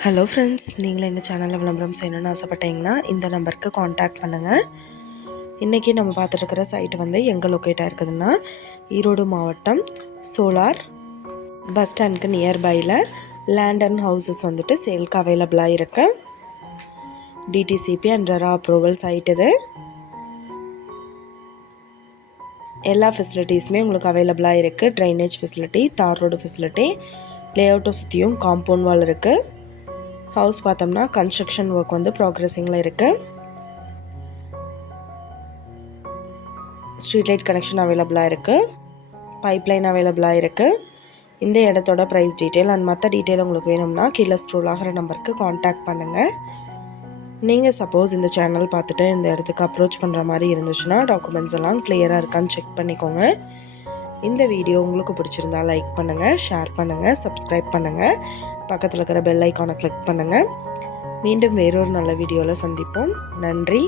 Hello friends நீங்களும் எங்கள் சேனலில் விளம்பரம் செய்யணும்னு ஆசைப்பட்டீங்கன்னா இந்த நம்பருக்கு காண்டாக்ட் பண்ணுங்கள் இன்றைக்கி நம்ம பார்த்துருக்கிற சைட் வந்து எங்கே லொக்கேட்டாக இருக்குதுன்னா ஈரோடு மாவட்டம் சோலார் பஸ் ஸ்டாண்டுக்கு நியர்பையில் லேண்ட் அண்ட் ஹவுசஸ் வந்துட்டு சேல்க்கு அவைலபிளாக இருக்கு. DTCP and RERA approval site இது. எல்லா ஃபெசிலிட்டிஸுமே உங்களுக்கு அவைலபிளாக இருக்குது ட்ரைனேஜ் ஃபெசிலிட்டி தார் ரோடு ஃபெசிலிட்டி லே அவுட்டை சுற்றியும் காம்பவுண்ட் வால் இருக்குது ஹவுஸ் பார்த்தோம்னா கன்ஸ்ட்ரக்ஷன் ஒர்க் வந்து ப்ராக்ரெஸிங்கில் இருக்குது ஸ்ட்ரீட் லைட் கனெக்ஷன் அவைலபிளாக இருக்குது பைப்லைன் அவைலபிளாக இருக்குது இந்த இடத்தோட ப்ரைஸ் டீட்டெயில் அண்ட் மற்ற டீட்டெயில் உங்களுக்கு வேணும்னா கீழே ஸ்க்ரோல் ஆகிற நம்பருக்கு காண்டாக்ட் பண்ணுங்கள் நீங்கள் சப்போஸ் இந்த சேனல் பார்த்துட்டு இந்த இடத்துக்கு அப்ரோச் பண்ணுற மாதிரி இருந்துச்சுன்னா டாக்குமெண்ட்ஸ் எல்லாம் கிளியராக இருக்கான்னு செக் பண்ணிக்கோங்க. இந்த வீடியோ உங்களுக்கு பிடிச்சிருந்தா லைக் பண்ணுங்கள் ஷேர் பண்ணுங்கள் சப்ஸ்கிரைப் பண்ணுங்கள் பக்கத்தில் இருக்கிற பெல் ஐக்கானை கிளிக் பண்ணுங்கள் மீண்டும் வேறொரு நல்ல வீடியோவில் சந்திப்போம். நன்றி.